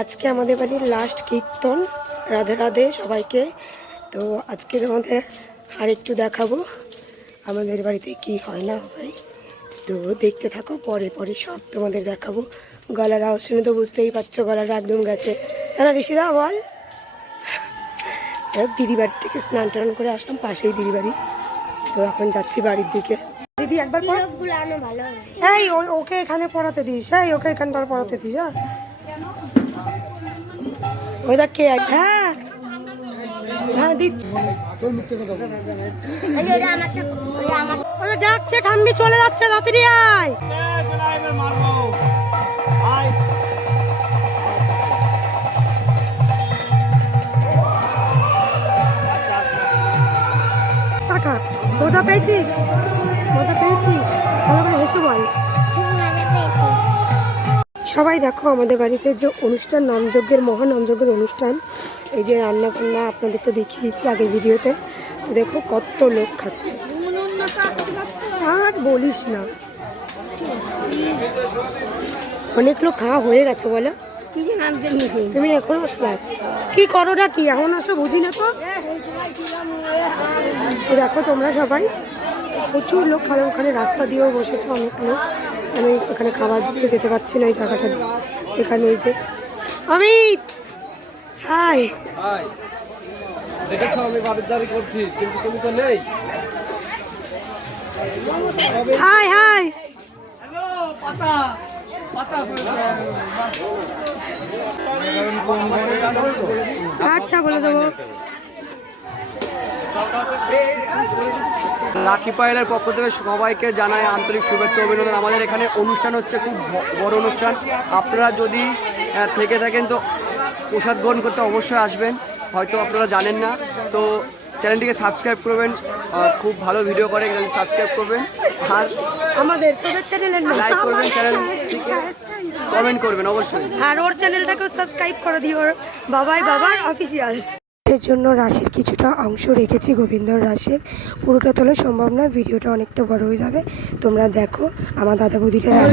আজকে আমাদের বাড়ির লাস্ট কীর্তন রাধে রাধে সবাইকে। তো আজকে তোমাদের আর একটু দেখাবো আমাদের বাড়িতে কি হয় না হয়। তো দেখতে থাকো পরে পরে সব তোমাদের দেখাবো। গলার আওয়াজ শুনে তো বুঝতেই পারছ গলাটা একদম গেছে। হ্যাঁ ঋষিদা বল। দিদি বাড়ি থেকে স্নান টান করে আসলাম পাশেই দিদি বাড়ি তো এখন যাচ্ছি বাড়ির দিকে। দিদি একবার এই ওকে এখানে পড়াতে দিস। এই ওকে এখানটার পড়াতে দিস হ্যাঁ। ওই দেখ কে? হ্যাঁ। হ্যাঁ দিচ্ছি। ওই ডাকছে, ঠাম্মি চলে যাচ্ছে, তাড়াতাড়ি আয়। টাকা মজা পেয়েছিস? মজা পেয়েছিস? ভালো করে হেসে বল। সবাই দেখো আমাদের বাড়িতে যে অনুষ্ঠান, নামযজ্ঞের মহান নামযজ্ঞের অনুষ্ঠান, এই যে রান্না বান্না আপনাদের তো দেখিয়েছি আগের ভিডিওতে, দেখো কত লোক খাচ্ছে। আর বলিস না। অনেক লোক খাওয়া হয়ে গেছে বলো। তুমি এখন আসলে কি করোটা কি? এখন আসো? বুঝি না তো? দেখো তোমরা সবাই। প্রচুর লোক খাবার ওখানে রাস্তা দিয়েও বসেছে অনেক লোক। আমি এখানে খাবার দিচ্ছে যেতে পারছি না এই জায়গাটা দিয়ে। এখানে এই যে অমিত! হাই! হাই। দেখেছ আমি বাড়িদারি করছি কিন্তু তুমি তো নেই। Hi hi! আচ্ছা বলে দেবো। রাখি পায়েলের পক্ষ থেকে সবাইকে জানাই আন্তরিক শুভেচ্ছা অভিনন্দন। আমাদের এখানে অনুষ্ঠান হচ্ছে খুব বড় অনুষ্ঠান। আপনারা যদি থেকে থাকেন তো প্রসাদ গ্রহণ করতে অবশ্যই আসবেন। হয়তো আপনারা জানেন না। তো চ্যানেলটিকে সাবস্ক্রাইব করবেন খুব ভালো ভিডিও করে সাবস্ক্রাইব করবেন আর আমাদের তোদের চ্যানেলের লাইক করবেন চ্যানেলটিকে কমেন্ট করবেন অবশ্যই। আর ওর চ্যানেলটাকেও সাবস্ক্রাইব করে দিও। ওর বাবাই বাবার অফিসিয়াল এর জন্য রাশির কিছুটা অংশ রেখেছি গোবিন্দর রাশির। পুরোটা তোলা সম্ভব না ভিডিওটা অনেকটা বড় হয়ে যাবে। তোমরা দেখো, আমার দাদা বৌদিটা রাশ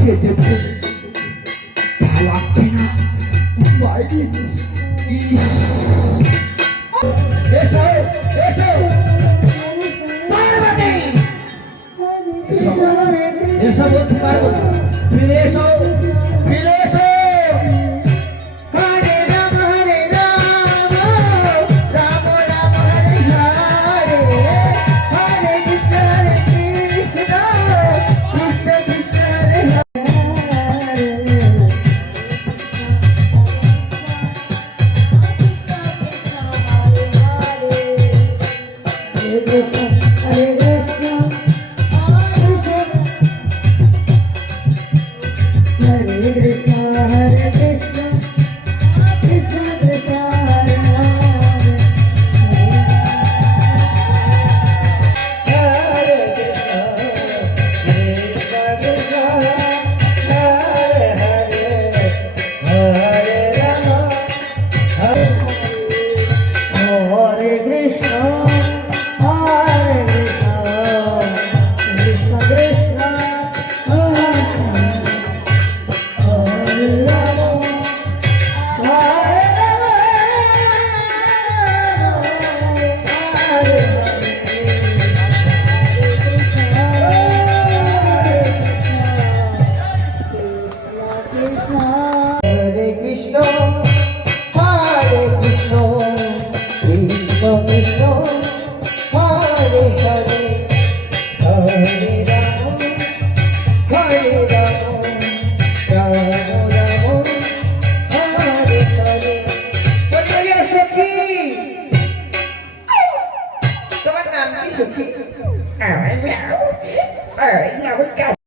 cheia de Hare আমার নাম কাজ এই